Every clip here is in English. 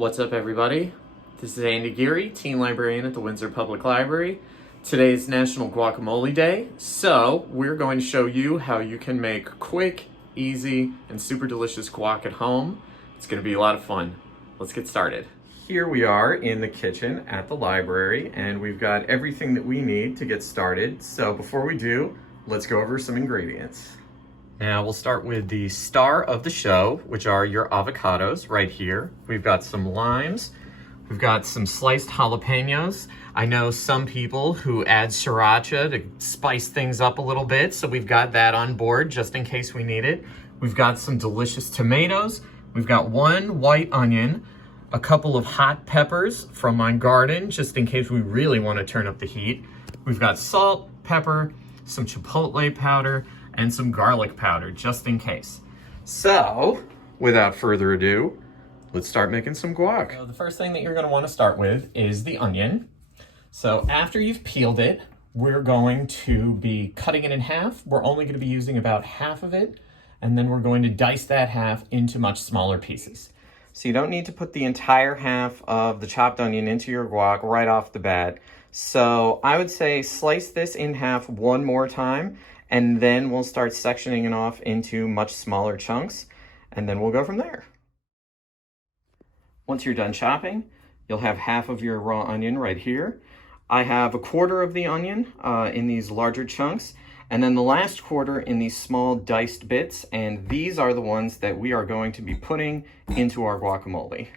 What's up, everybody? This is Andy Geary, teen librarian at the Windsor Public Library. Today is National Guacamole Day, so we're going to show you how you can make quick, easy, and super delicious guac at home. It's going to be a lot of fun. Let's get started. Here we are in the kitchen at the library, and we've got everything that we need to get started. So before we do, let's go over some ingredients. Now we'll start with the star of the show, which are your avocados right here. We've got some limes. We've got some sliced jalapenos. I know some people who add sriracha to spice things up a little bit, so we've got that on board just in case we need it. We've got some delicious tomatoes. We've got one white onion, a couple of hot peppers from my garden, just in case we really want to turn up the heat. We've got salt, pepper, some chipotle powder, and some garlic powder, just in case. So, without further ado, let's start making some guac. So the first thing that you're going to want to start with is the onion. So after you've peeled it, we're going to be cutting it in half. We're only going to be using about half of it, and then we're going to dice that half into much smaller pieces. So you don't need to put the entire half of the chopped onion into your guac right off the bat. So I would say slice this in half one more time, and then we'll start sectioning it off into much smaller chunks, and then we'll go from there. Once you're done chopping, you'll have half of your raw onion right here. I have a quarter of the onion in these larger chunks, and then the last quarter in these small diced bits, and these are the ones that we are going to be putting into our guacamole.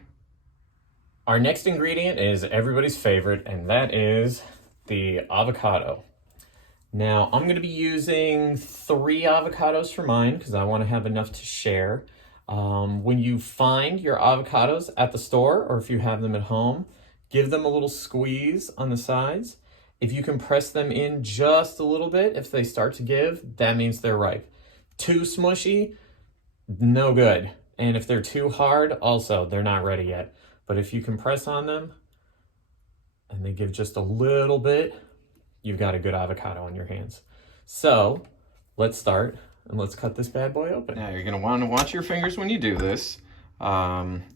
Our next ingredient is everybody's favorite, and that is the avocado. Now, I'm going to be using 3 avocados for mine because I want to have enough to share. When you find your avocados at the store, or if you have them at home, give them a little squeeze on the sides. If you can press them in just a little bit, if they start to give, that means they're ripe. Too smushy, no good. And if they're too hard, also, they're not ready yet. But if you can press on them and they give just a little bit, you've got a good avocado on your hands. So let's start and let's cut this bad boy open. Now you're gonna wanna watch your fingers when you do this,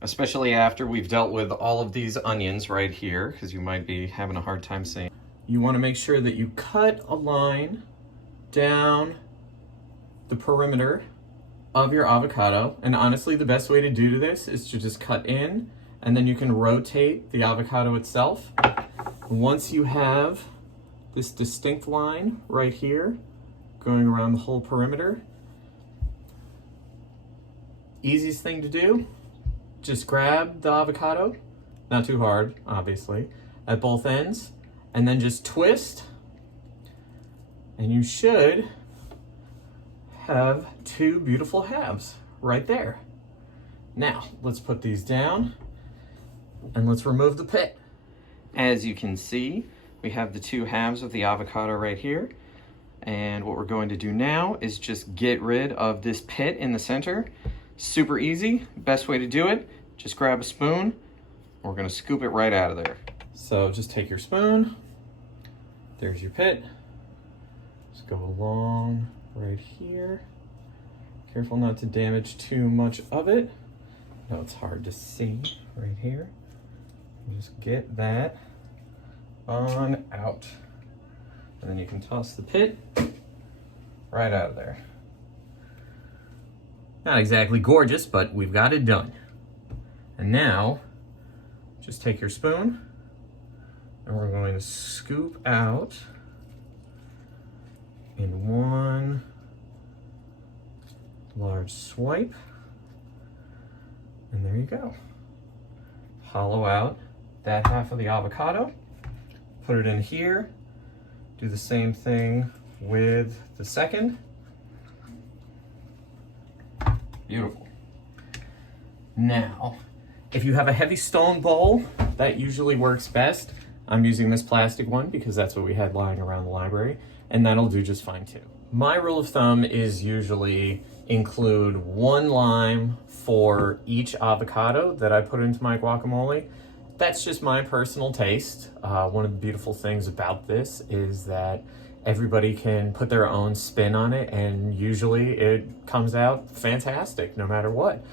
especially after we've dealt with all of these onions right here, because you might be having a hard time seeing. You wanna make sure that you cut a line down the perimeter of your avocado. And honestly, the best way to do this is to just cut in, and then you can rotate the avocado itself. Once you have this distinct line right here going around the whole perimeter, easiest thing to do, just grab the avocado, not too hard, obviously, at both ends, and then just twist, and you should have 2 beautiful halves right there. Now, let's put these down, and let's remove the pit. As you can see, we have the 2 halves of the avocado right here. And what we're going to do now is just get rid of this pit in the center. Super easy. Best way to do it, just grab a spoon. We're gonna scoop it right out of there. So just take your spoon. There's your pit. Just go along right here. Careful not to damage too much of it. No, it's hard to see right here. Just get that on out. And then you can toss the pit right out of there. Not exactly gorgeous, but we've got it done. And now, just take your spoon, and we're going to scoop out in one large swipe. And there you go. Hollow out that half of the avocado, put it in here, do the same thing with the second. Beautiful. Now, if you have a heavy stone bowl, that usually works best. I'm using this plastic one because that's what we had lying around the library, and that'll do just fine too. My rule of thumb is usually include 1 lime for each avocado that I put into my guacamole. That's just my personal taste. One of the beautiful things about this is that everybody can put their own spin on it, and usually it comes out fantastic no matter what.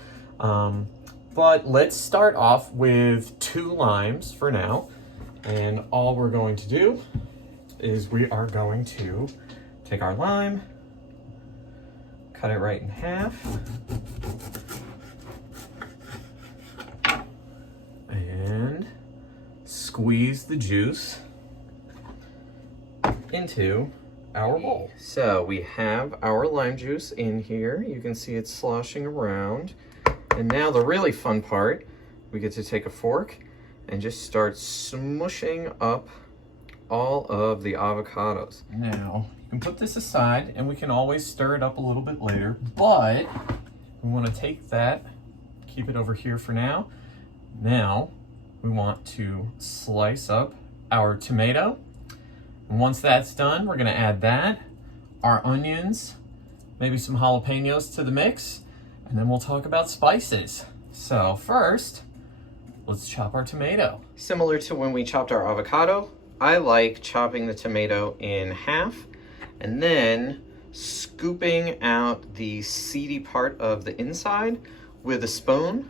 But let's start off with 2 limes for now. And all we're going to do is we are going to take our lime, cut it right in half, and squeeze the juice into our bowl. So we have our lime juice in here. You can see it sloshing around. And now the really fun part, we get to take a fork and just start smushing up all of the avocados. Now, you can put this aside and we can always stir it up a little bit later, but we want to take that, keep it over here for now. Now, we want to slice up our tomato. And once that's done, we're going to add that, our onions, maybe some jalapenos to the mix, and then we'll talk about spices. So first, let's chop our tomato. Similar to when we chopped our avocado, I like chopping the tomato in half and then scooping out the seedy part of the inside with a spoon.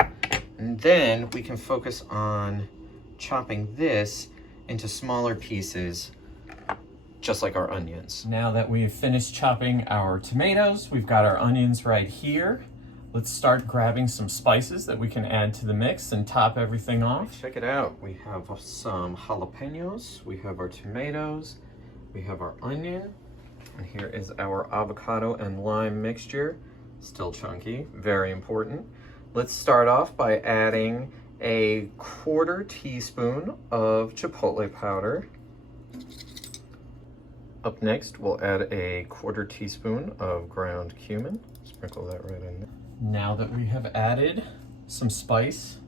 And then we can focus on chopping this into smaller pieces, just like our onions. Now that we've finished chopping our tomatoes, we've got our onions right here. Let's start grabbing some spices that we can add to the mix and top everything off. Check it out. We have some jalapenos, we have our tomatoes, we have our onion, and here is our avocado and lime mixture. Still chunky, very important. Let's start off by adding a 1/4 teaspoon of chipotle powder. Up next, we'll add a 1/4 teaspoon of ground cumin. Sprinkle that right in there. Now that we have added some spice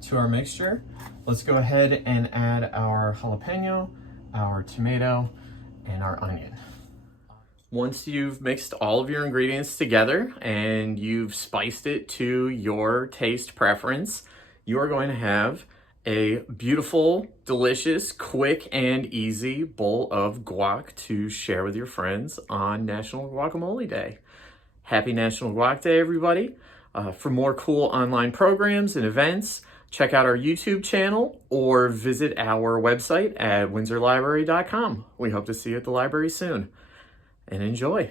to our mixture, let's go ahead and add our jalapeno, our tomato, and our onion. Once you've mixed all of your ingredients together and you've spiced it to your taste preference, you are going to have a beautiful, delicious, quick, and easy bowl of guac to share with your friends on National Guacamole Day. Happy National Guac Day, everybody. For more cool online programs and events, check out our YouTube channel or visit our website at WindsorLibrary.com. We hope to see you at the library soon. And enjoy.